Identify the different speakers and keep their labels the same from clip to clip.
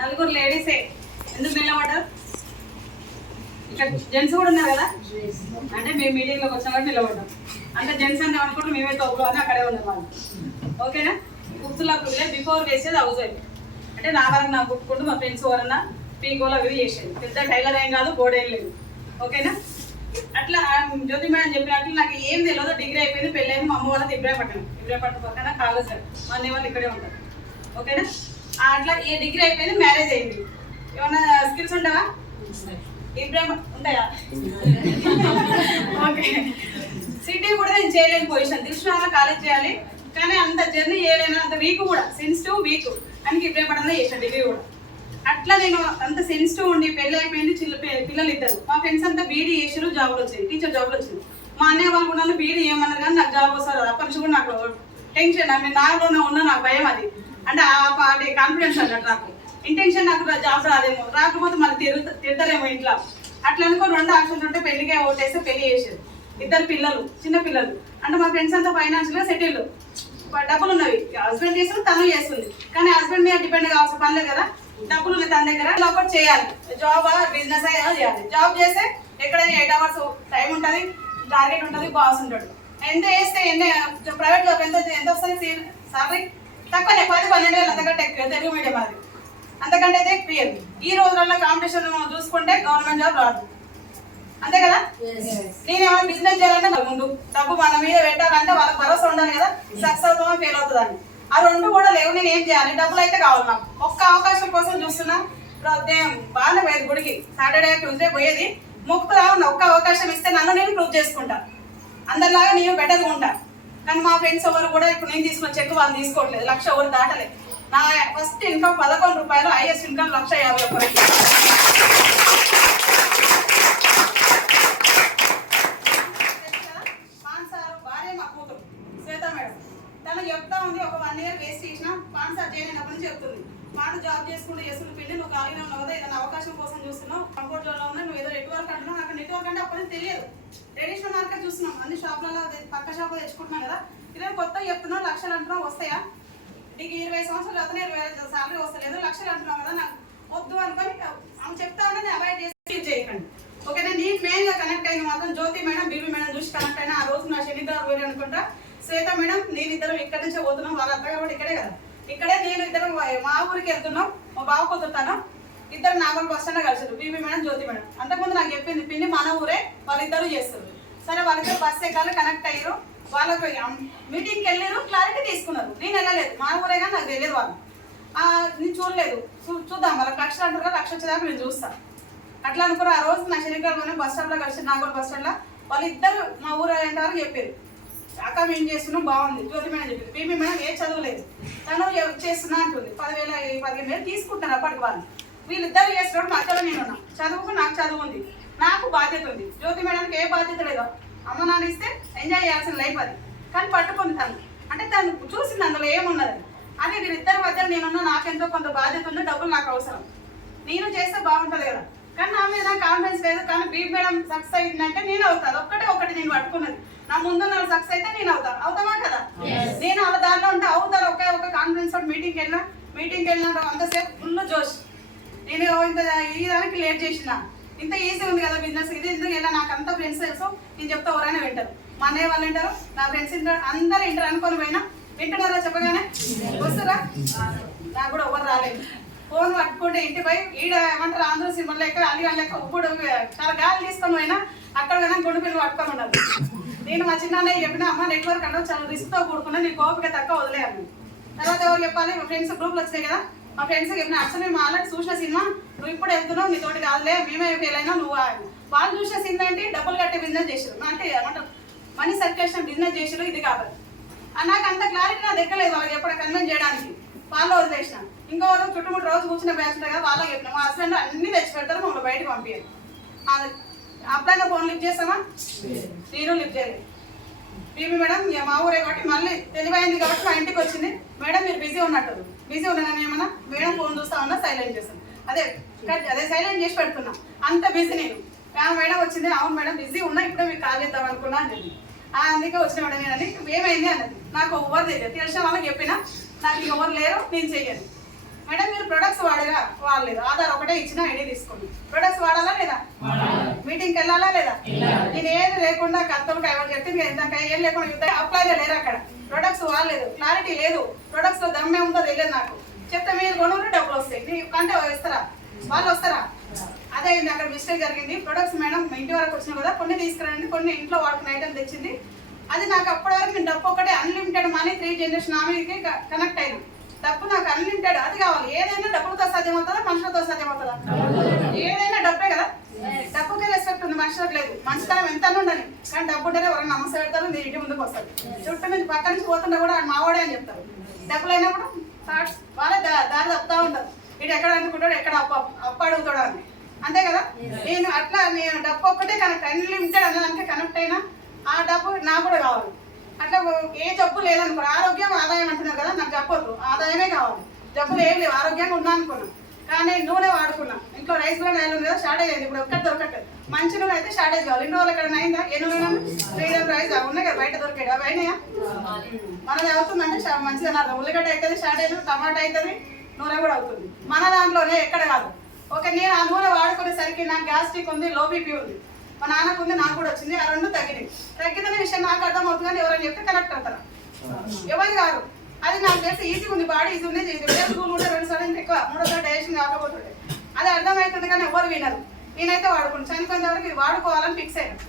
Speaker 1: నలుగురు లేడీసే ఎందుకు నిలబడ్డారు? ఇక్కడ జెంట్స్ కూడా ఉన్నారు కదా? అంటే మేము మీటింగ్లోకి వచ్చిన కూడా నిలబడ్డాం. అంటే జెంట్స్ అంటే అనుకుంటే మేమే తోపులో అని అక్కడే ఉన్నాం వాళ్ళు. ఓకేనా? కుర్తులకు బిఫోర్ వేసేది హౌస్ వైఫ్ అంటే నా వరకు నాకు కుట్టుకుంటూ మా ఫ్రెండ్స్ ఎవరన్నా పీకోలో అవి చేసేది. పెద్ద టైలర్ ఏం కాదు బోర్డు ఏం లేదు. ఓకేనా? అట్లా జ్యోతి మేడం చెప్పినట్లు నాకు ఏం తెలియదు డిగ్రీ అయిపోయింది పెళ్ళైంది మా అమ్మ వాళ్ళది ఇబ్రాహీపట్నం. ఇబ్రాహీపట్నం పక్కన కాలేజ్ సార్ మా అన్నయ్య వాళ్ళు ఇక్కడే ఉంటారు. ఓకేనా? అట్లా ఏ డిగ్రీ అయిపోయింది మ్యారేజ్ అయింది. ఏమన్నా స్కిల్స్ ఉంటావా ఇబ్రాహిం ఉంటాయా ఓకే సిటీ కూడా నేను చేయలేని పొజిషన్ వాళ్ళ కాలేజ్ చేయాలి కానీ అంత జర్నీ చేయలేను. అంత వీక్ కూడా సెన్సిటివ్ వీక్ అని ఇబ్రాహీపట్నంలో చేసాను డిగ్రీ కూడా. అట్లా నేను అంత సెన్సిటివ్ ఉండి పెళ్ళి అయిపోయింది చిల్ల పిల్లలు ఇద్దరు మా ఫ్రెండ్స్ అంతా బీడీ చేసారు జాబ్లో వచ్చింది. టీచర్ జాబ్లో వచ్చింది. మా అన్నయ్య వాళ్ళు కూడా బీడీ ఏమన్నారు కానీ నాకు జాబ్ వస్తారు అప్పటి నుంచి కూడా నాకు టెన్షన్ నేను నాలోనే ఉన్న నాకు భయం అది. అంటే ఆ పాటి కాన్ఫిడెన్స్ అన్నట్టు నాకు ఇంటెన్షన్ నాకు జాబ్ రాదేమో. రాకపోతే మళ్ళీ తిరు తిడతారేమో ఇంట్లో. అట్లా అనుకో రెండు ఆప్షన్స్ ఉంటే పెళ్ళికే ఓటేస్తే పెళ్ళి చేసేది. ఇద్దరు పిల్లలు చిన్న పిల్లలు. అంటే మా ఫ్రెండ్స్ అంతా ఫైనాన్షియల్గా సెటిల్ డబ్బులు ఉన్నవి. హస్బెండ్ చేస్తుంది తను చేస్తుంది. కానీ హస్బెండ్ మీద డిపెండ్ కావాల్సిన పని లేదు కదా. డబ్బులు ఉన్నాయి తన దగ్గర. ఒకటి చేయాలి. జాబ్ బిజినెస్ అయినా చేయాలి. జాబ్ చేస్తే ఎక్కడైనా ఎయిట్ అవర్స్ టైం ఉంటుంది టార్గెట్ ఉంటుంది బాస్ ఉంటాడు. ఎంత వేస్తే ఎన్ని ప్రైవేట్ జాబ్ ఎంత ఎంత వస్తుంది? సాలరీ తక్కువనే పది పన్నెండు వేలు అంతకంటే ఎక్కువ. తెలుగు మీడియం అది. అంతకంటే అయితే క్లియర్ ఈ రోజులలో కాంపిటీషన్ చూసుకుంటే గవర్నమెంట్ జాబ్ రాదు. అంతే కదా? నేను ఏమైనా బిజినెస్ చేయాలంటే ముందు డబ్బు మన మీద పెట్టాలంటే వాళ్ళకి భరోసా ఉండాలి కదా? సక్సెస్ అవుతామో ఫెయిల్ అవుతుందని. ఆ రెండు కూడా లేవు నేను ఏం చేయాలి? డబ్బులు అయితే కావాలి నాకు. ఒక్క అవకాశం కోసం చూస్తున్నా. ఉదయం బాగానే పోయేది గుడికి. సాటర్డే ట్యూస్డే పోయేది. మొక్కుతా ఉన్నా ఒక్క అవకాశం ఇస్తే నన్ను నేను ప్రూవ్ చేసుకుంటా. అందరిలాగా నేను బెటర్గా ఉంటా. కానీ మా ఫ్రెండ్స్ ఎవరు కూడా ఇప్పుడు నేను తీసుకున్న చెక్ వాళ్ళు తీసుకోవట్లేదు. లక్ష ఎవరు దాటలేదు నా ఫస్ట్ ఇన్కమ్ పదకొండు రూపాయలు హైయెస్ట్ ఇన్కమ్ లక్ష యాభై ఒక్క మా శ్వేత మేడం. తను చెప్తా ఉంది ఒక వన్ ఇయర్ వేస్ట్ చేసిన పాన్సార్ చేయనప్పటి నుంచి చెప్తుంది. మాట జాబ్ చేసుకుంటూ చేసుకుంటూ పిండి నువ్వు ఖాళీగా ఉన్నావు కదా ఏదైనా అవకాశం కోసం చూస్తున్నావు? కంఫర్ట్ జోన్లో ఉన్నా నువ్వు ఏదో నెట్వర్క్ అంటున్నావు నాకు నెట్వర్క్ అంటే అప్పటి తెలియదు. ట్రెడిషనల్ మార్కెట్ చూస్తున్నాం అన్ని షాపులలో పక్క షాప్లో తెచ్చుకుంటున్నాం కదా. ఇదే కొత్త చెప్తున్నావు లక్షలు అంటున్నావు వస్తాయా? నీకు ఇరవై సంవత్సరాలు అతనే ఇరవై వేల సాలరీ వస్తలేదు లక్షలు అంటున్నావు కదా నాకు వద్దు అనుకొని ఆమె చెప్తా ఉన్నది అవాయిడ్ చేసి చేయకండి. ఓకేనా? నేను మెయిన్గా కనెక్ట్ అయింది మాత్రం జ్యోతి మేడం బీబీ మేడం చూసి కనెక్ట్ అయినా ఆ రోజు నా శనిద్వారం పోయి అనుకుంటా. శ్వేత మేడం నేను ఇద్దరం ఇక్కడి నుంచే పోతున్నాం వాళ్ళ అత్తగా కూడా ఇక్కడే కదా. ఇక్కడే నేను ఇద్దరు మా ఊరికి వెళ్తున్నాం మా బావ కుదురుతాను ఇద్దరు నాగోల్ బస్ స్టాండ్ కలిసారు బీబీ మేడం జ్యోతి మేడం. అంతకుముందు నాకు చెప్పింది పిన్ని మన ఊరే వాళ్ళిద్దరూ చేస్తారు సరే వాళ్ళిద్దరు బస్ ఎక్కాలి కనెక్ట్ అయ్యారు. వాళ్ళకు మీటింగ్కి వెళ్ళారు క్లారిటీ తీసుకున్నారు. నేను వెళ్ళలేదు. మా ఊరే కానీ నాకు తెలియదు వాళ్ళు. నేను చూడలేదు. చూ- చూద్దాం వాళ్ళకి లక్ష అంటారు కదా, లక్ష వచ్చేదాకా నేను చూస్తాను అట్లా అనుకున్నారు. ఆ రోజు నా శనివారం బస్ స్టాండ్లో కలిసి నాగోల్ బస్ స్టాండ్లో వాళ్ళిద్దరు మా ఊరు అయ్యేంత వరకు చెప్పారు అక్క మేము చేస్తున్నాం బాగుంది. జ్యోతి మేడం చెప్పింది. బీబీ మేడం ఏ చదవలేదు. తను చేస్తున్నా అంటుంది. పదివేల పదిహేను వేలు తీసుకుంటారు అప్పటికి వాళ్ళు. వీళ్ళిద్దరు చేస్తున్నాడు మధ్యలో నేను ఉన్నా. చదువుకు నాకు చదువు ఉంది. నాకు బాధ్యత ఉంది. జ్యోతి మేడానికి ఏ బాధ్యత లేదో అమ్మ నాన్న ఇస్తే ఎంజాయ్ చేయాల్సిన లైఫ్ అది. కానీ పట్టుకుంది తను. అంటే తను చూసింది అందులో ఏమున్నది అదే వీళ్ళిద్దరి మధ్య నేనున్నా నాకెంతో కొంత బాధ్యత ఉంది డబ్బులు నాకు అవసరం. నేను చేస్తే బాగుంటుంది కదా. కానీ నా మీద నాకు కాన్ఫిడెన్స్ లేదు. కానీ బీ మేడం సక్సెస్ అయిందంటే నేను అవుతాను ఒక్కటే ఒకటి నేను పట్టుకున్నది. నా ముందు నా సక్సెస్ అయితే నేను అవుతాను అవుతావా కదా? నేను అలా దాంట్లో ఉంటే అవుతారు. ఒకే ఒక కాన్ఫిడెన్స్ తోటి మీటింగ్కి వెళ్ళినా. మీటింగ్కి వెళ్ళినా అంతసేపు ఫుల్ జోష్. నేను ఇంత ఈ దానికి లేట్ చేసిన. ఇంత ఈజీ ఉంది కదా బిజినెస్ ఇది ఎందుకు ఇలా నాకు అంత ఫ్రెండ్స్ తెలుసు. నేను చెప్తే ఎవరైనా వింటారు. మా అన్నయ్య వాళ్ళు వింటారు. నా ఫ్రెండ్స్ వింటారు. అందరు వింటారు అనుకొని పోయినా. వింటున్నారా చెప్పగానే? వస్తారా? నాకు కూడా ఎవరు రాలేదు. ఫోన్ పట్టుకుంటే ఇంటి పోయి ఈడ ఏమంటారు? ఆంధ్ర సినిమా లెక్క అల్లి లెక్క ఇప్పుడు చాలా గాలి తీసుకొని పోయినా. అక్కడ పోయినా గుండు పిల్లలు పట్టుకొని నేను మా చిన్న చెప్పిన అమ్మ నెట్వర్క్ అన్న చాలా రిస్క్తో కూడుకున్నా నీ కోపిక తక్కువ వదిలేయాలి తర్వాత ఎవరు చెప్పాలి? మా ఫ్రెండ్స్ గ్రూప్లు వచ్చినాయి కదా. మా ఫ్రెండ్స్ చెప్పిన అసలు మేము ఆల్రెడీ చూసిన సినిమా నువ్వు ఇప్పుడు వెళ్తున్నావు నీ తోటి కాదులే మేమే ఫెయిల్ అయినా నువ్వు వాళ్ళు చూసిన సినిమా ఏంటి? డబ్బులు కట్టే బిజినెస్ చేసారు అంటే ఏమంటారు? మనీ సర్క్యులేషన్ బిజినెస్ చేసారు ఇది కాబట్టి నాకు అంత క్లారిటీ నా దగ్గర లేదు వాళ్ళకి ఎప్పుడు కన్విన్స్ చేయడానికి. వాళ్ళు వదిలేసిన. ఇంకో రోజు చుట్టుముట్టు రోజు కూర్చున్న బ్యాచ్ ఉంటాయి కదా వాళ్ళకి చెప్పిన మా హస్బెండ్ అన్ని తెచ్చి పెడతారు మమ్మల్ని బయటకు పంపించారు అప్పుడైనా ఫోన్ లిఫ్ట్ చేస్తామా నేను లిఫ్ట్ చేయలేదు బీబీ మేడం? మా ఊరే కాబట్టి మళ్ళీ తెలివైంది కాబట్టి మా ఇంటికి వచ్చింది. మేడం మీరు బిజీ ఉన్నట్టు. బిజీ ఉన్నానని ఏమన్నా? మేడం ఫోన్ చూస్తా ఉన్నా సైలెంట్ చేస్తాను. అదే అదే సైలెంట్ చేసి పెడుతున్నా. అంత బిజీ నేను. మేడం వచ్చింది. అవును మేడం బిజీ ఉన్నా ఇప్పుడే మీకు కాల్ చేద్దాం అనుకున్నా అని అందుకే వచ్చిన మేడం నేను అని ఏమైంది అన్నది. నాకు ఎవరు తెలియదు. తెలిసిన వాళ్ళకి చెప్పినా నాకు ఎవరు లేరు నేను చెయ్యను. మేడం మీరు ప్రొడక్ట్స్ వాడగా వాడలేదు. ఆధార్ ఒకటే ఇచ్చిన ఐడి తీసుకోండి. ప్రొడక్ట్స్ వాడాలా లేదా? మీటింగ్కి వెళ్ళాలా లేదా? నేను ఏది లేకుండా కస్టమర్ ఎవరు చెప్తే మీరు ఎంత ఏం లేకుండా యుద్ధం అప్లై లేరు అక్కడ. ప్రొడక్ట్స్ వాడలేదు. క్లారిటీ లేదు. ప్రొడక్ట్స్లో దమ్మే ఉందో తెలియదు నాకు. చెప్తే మీరు కొనుగోలు డబ్బులు వస్తాయి. నీ కంటే వస్తారా? వాళ్ళు వస్తారా? అదే అయింది. అక్కడ మిస్టేక్ జరిగింది. ప్రొడక్ట్స్ మేడం మీ ఇంటి వరకు వచ్చినాయి కదా. కొన్ని తీసుకురండి. కొన్ని ఇంట్లో వాడుకున్న ఐటమ్ తెచ్చింది. అది నాకు అప్పటి వరకు నేను డబ్బు ఒకటే అన్లిమిటెడ్ మనీ త్రీ జనరేషన్ ఆమెకి కనెక్ట్ అయినా. డబ్బు నాకు అన్లిమిటెడ్ అది కావాలి. ఏదైనా డబ్బులతో సాధ్యమవుతుందా? మనుషులతో సాధ్యమవుతుందా? ఏదైనా డబ్బే కదా. డబ్బుకే రెస్పెక్ట్ ఉంది మనుషులకు లేదు. మనుషులం ఎంత ఉండాలి. కానీ డబ్బు ఉంటేనే ఎవరైనా నమస్తే పెడతారు నీ ఇంటి ముందుకు వస్తారు చుట్టూ నుంచి పక్క నుంచి పోతుంటే కూడా మావాడే అని చెప్తారు. డబ్బులు కూడా థాట్స్ వాళ్ళే దా- దారి తప్పుతా ఉంటారు. ఇటు ఎక్కడ అనుకుంటాడు ఎక్కడ అప్ప అప్ప అడుగుతాడు అని. అంతే కదా? నేను అట్లా నేను డబ్బు ఒక్కటే కనెక్ట్ అన్లిమిటెడ్ అన్నదానికి కనెక్ట్ అయినా ఆ డబ్బు నాకు కూడా కావాలి. అట్లా ఏ జబ్బు లేదనుకో ఆరోగ్యం ఆదాయం అంటున్నారు కదా నాకు చెప్పొద్దు. ఆదాయమే కావాలి. జబ్బులు ఏం లేవు ఆరోగ్యంగా ఉన్నా కానీ నూనె వాడుకున్నాం. ఇంట్లో రైస్ బ్రాండ్ ఆయిల్ ఉంది కదా షార్టేజ్ అయింది. ఇప్పుడు ఒక్కటి దొరకట్లేదు. మంచి నూనె అయితే షార్టేజ్ కావాలి. ఇన్ని రోజులు ఎక్కడ అయిందా? ఏ నూనె ఫ్రీడమ్ రైస్ అవి ఉన్నాయి కదా బయట దొరికాయి అవి అయినాయా? మనది అవుతుందంటే మంచిది మంచిగా ఉల్లిగడ్డ అవుతుంది షార్టేజ్ టమాటా అవుతుంది నూనె కూడా అవుతుంది. మన దాంట్లోనే ఎక్కడ కాదు. ఓకే నేను ఆ నూనె వాడుకునేసరికి నాకు గ్యాస్ట్రిక్ ఉంది లో బీపీ ఉంది. మా నాన్నకు ఉంది నాకు కూడా వచ్చింది. ఆ రెండు తగ్గినాయి తగ్గిన విషయం నాకు అర్థం అవుతుంది కానీ ఎవరైనా చెప్తే కరెక్ట్ అవుతారు. ఎవరు కాదు అది నాకు తెలిసి ఈజీగా ఉంది బాడీ ఈజీ ఉంది స్కూల్ కూడా రెండు సార్లు ఎక్కువ? మూడోసారి డైజెషన్ కాకపోతుండే అది అర్థమవుతుంది కానీ ఎవరు వినరు. నేనైతే వాడుకున్నాను చనిపోయిన వరకు ఇది వాడుకోవాలని ఫిక్స్ అయ్యాను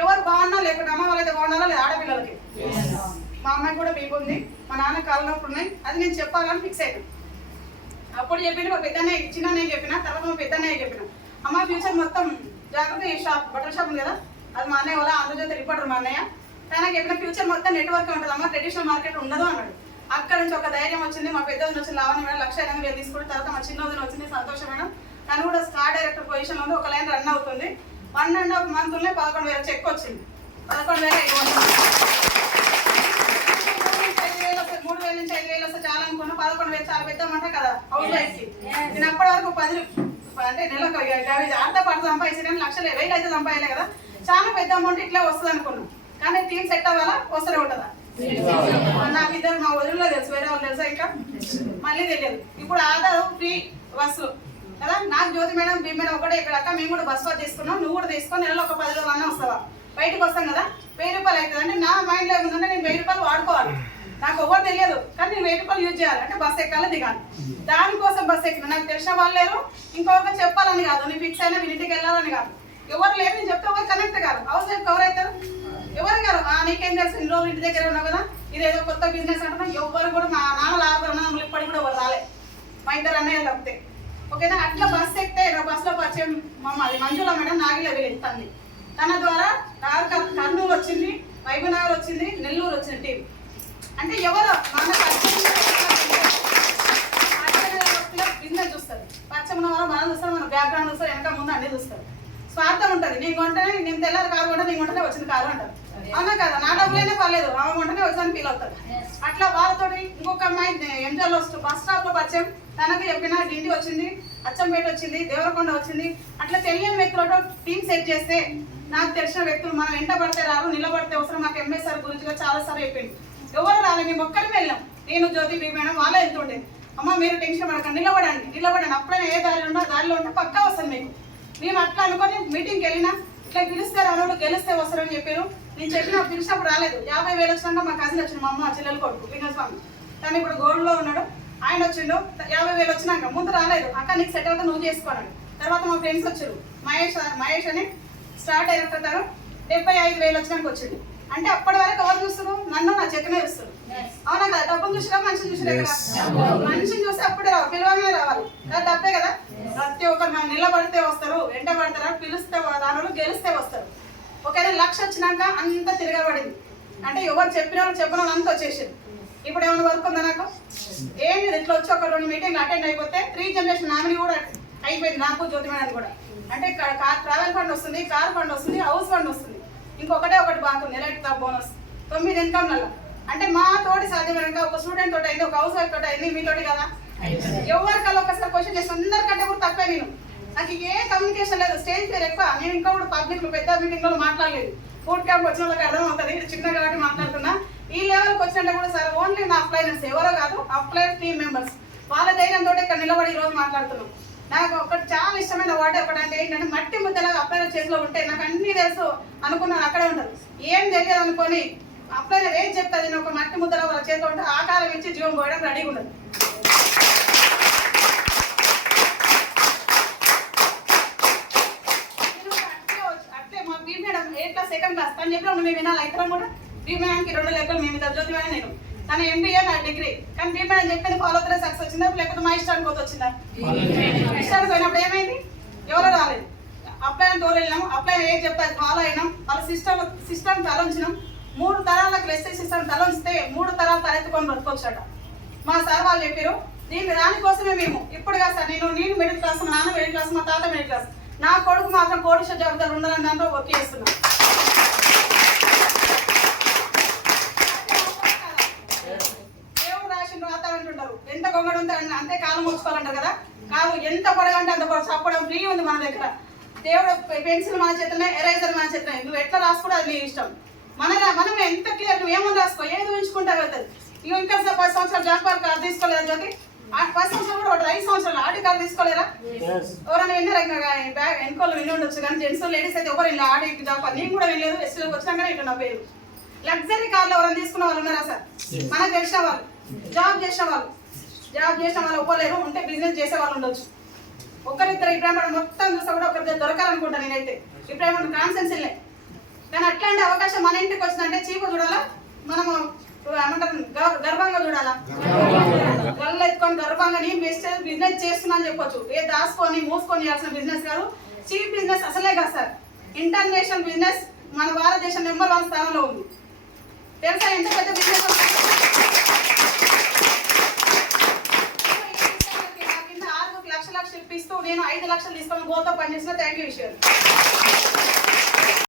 Speaker 1: ఎవరు బాగున్నా లేకుంటే అమ్మ వాళ్ళైతే బాగున్నారా లేదా ఆడపిల్లలకి? మా అమ్మాయి కూడా మీకు ఉంది. మా నాన్న కాళ్ళ నొప్పులు ఉన్నాయి. అది నేను చెప్పాలని ఫిక్స్ అయ్యాను అప్పుడు చెప్పిన పెద్దనే పెద్దన్నయ్య నేను చెప్పిన తర్వాత పెద్దనే చెప్పిన. అమ్మ ఫ్యూచర్ మొత్తం జాగ్రత్త ఈ షాప్ బట్టల షాప్ ఉంది కదా? అది మా అన్నయ్య వాళ్ళ ఆంధ్రజ్యోతి రిపోర్టర్ మా అన్నయ్య. తనకి చెప్పిన ఫ్యూచర్ మొత్తం నెట్వర్క్ ఉంటుంది? అమ్మ ట్రెడిషనల్ మార్కెట్ ఉండదు అన్నాడు. అక్కడ నుంచి ఒక ధైర్యం వచ్చింది మా పెద్ద వదిన వచ్చింది లావణ్య మేడం లక్ష ఎనిమిది వేలు తీసుకుని తర్వాత మా చిన్న వదిన వచ్చింది సంతోషం మేడం. తను కూడా స్టార్ డైరెక్టర్ పొజిషన్ ఉంది ఒక లైన్ రన్ అవుతుంది. వన్ అండ్ హాఫ్ మంత్లోనే పదకొండు వేల చెక్ వచ్చింది. పదకొండు వేల ఐదు వందలు. మూడు వేల నుంచి ఐదు వేలు వస్తే చాలా అనుకున్నా. పదకొండు వేలు చాలా పెద్దమంటే కదా వైఫ్కి నేను అప్పటి వరకు పది అంటే నెలకు అర్ధ పడ సంపాదించే కానీ లక్షలు వేలు అయితే సంపాదలే కదా. చాలా పెద్ద అమౌంట్ ఇట్లా వస్తుంది అనుకున్నాం. కానీ టీం సెట్ అవ్వాలా? వస్తూనే ఉంటుందా? నాకు ఇద్దరు మా వదిలిలో తెలుసు వేరే వాళ్ళు తెలుసా ఇంకా? మళ్ళీ తెలియదు. ఇప్పుడు ఆధార్ ఫ్రీ బస్సు కదా? నాకు జ్యోతి మేడం బీ మేడం ఒకటే ఇక్కడ అక్క మేము కూడా బస్సు తీసుకున్నాం. నువ్వు కూడా తీసుకో నెలలో ఒక పది రోజులు అన్న వస్తావా? బయటకు వస్తాం కదా? వెయ్యి రూపాయలు అవుతుంది అంటే నా మైండ్లో ఏముందంటే నేను వెయ్యి రూపాయలు వాడుకోవాలి. నాకు ఎవరు తెలియదు. కానీ నేను వెయ్యి రూపాయలు యూజ్ చేయాలి. అంటే బస్ ఎక్కాలి దిగాలి. దానికోసం బస్సు ఎక్కిన నాకు తెలిసిన వాళ్ళు లేరు. ఇంకొకరు చెప్పాలని కాదు. నీ ఫిక్స్ అయినా మీ ఇంటికి వెళ్ళాలని కాదు. ఎవరు లేరు నేను చెప్తే ఎవరు కనెక్ట్ కాదు అవసరం కవర్ అవుతారు ఎవరు గారు నీకేం తెలుసు? ఇన్ని రోజులు ఇంటి దగ్గర ఉన్నావు కదా. ఇదేదో కొత్త బిజినెస్ అంటున్నా. ఎవరు కూడా మా నాన్న లాభం అన్నదమ్ములు ఇప్పటికి కూడా ఎవరు రాలే. మా ఇద్దరు అన్నయ్య తప్పితే. ఓకేనా? అట్లా బస్సు ఎక్కితే బస్సులో పరిచయం మమ్మ అది మంజుల మేడం నాగిల వెళ్తుంది తన ద్వారా కర్నూలు వచ్చింది వైభనగర్ వచ్చింది నెల్లూరు వచ్చింది టీం. అంటే ఎవరు మన బిజినెస్ చూస్తారు. ఉన్న వాళ్ళు మనం చూస్తారు మన బ్యాక్గ్రౌండ్ చూస్తారు వెనక ముందు అన్ని చూస్తారు. స్వార్థం ఉంటుంది. నేను కొంటనే నేను తెల్లారి కారు కొంటే నేను కొంటనే వచ్చింది కారు అంటారు. అవునా కదా? నా డబ్బులైనా పర్లేదు. ఆమె కొంటనే వచ్చాను ఫీల్ అవుతారు. అట్లా వాళ్ళతో ఇంకొక అమ్మాయి వస్తూ బస్ స్టాప్లో పరిచయం. తనకు చెప్పిన డిండి వచ్చింది అచ్చంపేట వచ్చింది దేవరకొండ వచ్చింది. అట్లా తెలియని వ్యక్తులతో టీం సెట్ చేస్తే నాకు తెలిసిన వ్యక్తులు మనం వెంట పడితే రారు నిలబడితే అవసరం. నాకు ఎంఎస్ఆర్ గురించి చాలా సార్లు చెప్పింది ఎవరు రాలే మేము ఒక్కరి వెళ్ళాం. నేను జ్యోతి మీ మేడం వాళ్ళ వెళ్తుండే. అమ్మ మీరు టెన్షన్ పడకండి నిలబడండి నిలబడండి. అప్పుడైనా ఏ దారిలో ఉన్నా దారిలో ఉంటే పక్కా వస్తుంది మీకు. మేము అట్లా అనుకొని మీటింగ్కి వెళ్ళినా ఇట్లా పిలిస్తే రాను గెలిస్తే వస్తారని చెప్పారు. నేను చెప్పిన పిలిచినప్పుడు రాలేదు. యాభై వేలు వచ్చినాక మా కజిన్ వచ్చింది మా అమ్మ చెల్లెలు కొడుకు లింగస్వామి తను ఇప్పుడు గోల్డ్లో ఉన్నాడు. ఆయన వచ్చిండు యాభై వేలు వచ్చినాక ముందు రాలేదు. అక్క నీకు సెట్ అవుతా నువ్వు చేసుకోనాడు తర్వాత మా ఫ్రెండ్స్ వచ్చారు. మహేష్ మహేష్ అని స్టార్ట్ అయిన తర్వాత డెబ్బై ఐదు వేలు వచ్చినాక వచ్చింది అంటే అప్పటి వరకు ఎవరు చూస్తారు నన్ను నా చెక్కనే చూస్తారు అవునా కదా? డబ్బులు చూసినా మనిషిని చూసినా కదా? మనిషిని చూసి అప్పుడే రావాలి. పిలవగానే రావాలి. అది తప్పే కదా? ప్రతి ఒక్కరు మనం నిలబడితే వస్తారు వెంట పడతారా? పిలిస్తే రాను గెలిస్తే వస్తారు. ఒకవేళ లక్ష వచ్చినాక అంత తిరగబడింది. అంటే ఎవరు చెప్పిన వాళ్ళు చెప్పిన వాళ్ళు అంతా వచ్చేసింది. ఇప్పుడు ఏమైనా వర్క్ ఉందా నాకు? ఏం లేదు. ఇట్లా వచ్చి ఒక రెండు మీటింగ్ అటెండ్ అయిపోతే త్రీ జనరేషన్ నామినీ కూడా అయిపోయింది నాకు జ్యోతి మేడం కూడా. అంటే కార్ ట్రావెల్ ఫండ్ వస్తుంది కార్ ఫండ్ వస్తుంది హౌస్ ఫండ్ వస్తుంది. ఇంకొకటే ఒకటి బాగుంది. ఎలక్ట్ బోనస్ తొమ్మిది ఇన్కమ్ నెల అంటే మా తోటి సాధ్యమైన ఒక స్టూడెంట్ తోటి అయింది ఒక హౌస్ వైఫ్ తోటి అయింది మీతోటి కదా? ఎవరికల్లా ఒకసారి క్వశ్చన్ చేసి అందరికంటే కూడా తక్కువే నేను. నాకు ఏ కమ్యూనికేషన్ లేదు. స్టేజ్ పేరు ఎక్కువ. నేను ఇంకా కూడా పబ్లిక్ పెద్ద మీటింగ్లో మాట్లాడలేదు. ఫుడ్ క్యాంప్ వచ్చిన వాళ్ళకి అర్థం అవుతుంది ఇది చిన్న కాబట్టి మాట్లాడుతున్నా. ఈ లెవెల్కి వచ్చినట్టు కూడా సార్ ఓన్లీ నా అప్లైనర్స్ ఎవరో కాదు అప్లైనర్ టీమ్ మెంబర్స్ వాళ్ళ ధైర్యంతో ఇక్కడ ఇక్కడ నిలబడి ఈ రోజు మాట్లాడుతున్నాం. నాకు ఒకటి చాలా ఇష్టమైన వాటర్ ఒకటి అంటే ఏంటంటే మట్టి ముద్దలాగా అప్లైన చేతిలో ఉంటే నాకు అన్ని తెలుసు అనుకున్నాను అక్కడే ఉండదు ఏం తెలియదు అనుకొని అప్లైన ఏం చెప్తుంది నేను ఒక మట్టి ముద్దలో వాళ్ళ చేతిలో ఉంటే ఆకారం ఇచ్చి జీవం పోయడం రెడీగా ఉండదు అట్లే మా B madam A class second class తను చెప్పిన మేము వినాలి అయితే కూడా? బీ మేడంకి రెండు లెక్కలు మేము ఇద్దరు నేను. తన ఎంబీఏ నా డిగ్రీ. కానీ బీ మేడం చెప్పింది ఫాలో అవుతూనే సక్సెస్ వచ్చిందా? లేకపోతే మా ఇష్టానికి పోతే వచ్చిందా? ఇష్టానికి పోయినప్పుడు ఏమైంది? ఎవరో రాలేదు. అప్లై అని తోలు వెళ్ళినాం అప్లై ఏం చెప్తే అది ఫాలో అయినాం. వాళ్ళ సిస్టమ్ సిస్టమ్ తలంచినాం. మూడు తరాలకు రెస్ట్రిక్ సిస్టమ్ తలంచితే మూడు తరాలు తలెత్తుకొని బ్రతకొచ్చాట. మా సార్ వాళ్ళు చెప్పారు దీన్ని దానికోసమే మేము. ఇప్పుడు కాదు సార్ నేను నేను మిడిల్ క్లాస్ మా నాన్న మిడిల్ క్లాస్ మా తాత మిడిల్ క్లాస్ నా కొడుకు మాత్రం కోటిష జాబితాలు ఉండాలని దాంట్లో వర్క్ చేస్తున్నాను అన్న- అంతే కాలం ముచ్చుకోవాలంటారు కదా? కాదు ఎంత పొడగంటే అంత పొడవు చెప్పడం ఫ్రీ ఉంది మన దగ్గర. దేవుడు పెన్సిల్ మన చేతనే ఎరైజర్ మన చేతనే నువ్వు ఎట్లా రాసుకోవడం అది నీ ఇష్టం. మన మనం ఎంత క్లియర్ నువ్వు ఏమని రాసుకో? ఏది ఉంచుకుంటా వెళ్తుంది ఇవి ఇంకా పది సంవత్సరాలు జాబ్ కార్డు కార్డు తీసుకోలేదా జ్యోతి? పది సంవత్సరాలు కూడా ఒకటి ఐదు సంవత్సరాలు ఆడి కార్డు తీసుకోలేరా ఎవరైనా విన్నారా బ్యాగ్ వెనుకోళ్ళు విని ఉండొచ్చు కానీ జెంట్స్ లేడీస్ అయితే ఎవరు వెళ్ళి ఆడి జాబ్ నేను కూడా వెళ్ళలేదు ఎస్టీలోకి వచ్చినాకనే ఇట్లా నా పేరు లగ్జరీ కార్లు ఎవరైనా తీసుకున్న వాళ్ళు ఉన్నారా సార్? మనకు తెలిసిన వాళ్ళు. జాబ్ చేసిన వాళ్ళు. జాబ్ చేసిన వాళ్ళు ఒప్పలేరు ఉంటే బిజినెస్ చేసే వాళ్ళు ఉండొచ్చు. ఒకరిద్దరు ఇబ్రాహిం మొత్తం చూస్తే కూడా ఒకరిద్దరు దొరకాలనుకుంటా నేనైతే. ఇబ్రాహిం కాన్సెన్స్ వెళ్ళే కానీ అట్లాంటి అవకాశం మన ఇంటికి వచ్చిందంటే చీపు చూడాలా? మనము ఏమంటారు గర్- గర్వంగా చూడాలా? గల్లు ఎత్తుకొని గర్వంగా నేను బిజినెస్ బిజినెస్ చేస్తున్నా అని చెప్పొచ్చు. ఏ దాచుకొని మూసుకొని చేయాల్సిన బిజినెస్ కాదు. చీప్ బిజినెస్ అసలే కాదు సార్. ఇంటర్నేషనల్ బిజినెస్ మన భారతదేశం నెంబర్ వన్ స్థానంలో ఉంది. తెలుసా ఎంత పెద్ద బిజినెస్ కింద ఆరుగురు లక్ష లక్షలు ఇప్పిస్తూ నేను ఐదు లక్షలు తీసుకొని గోతో పనిచేసిన. థ్యాంక్ యూ విషయం.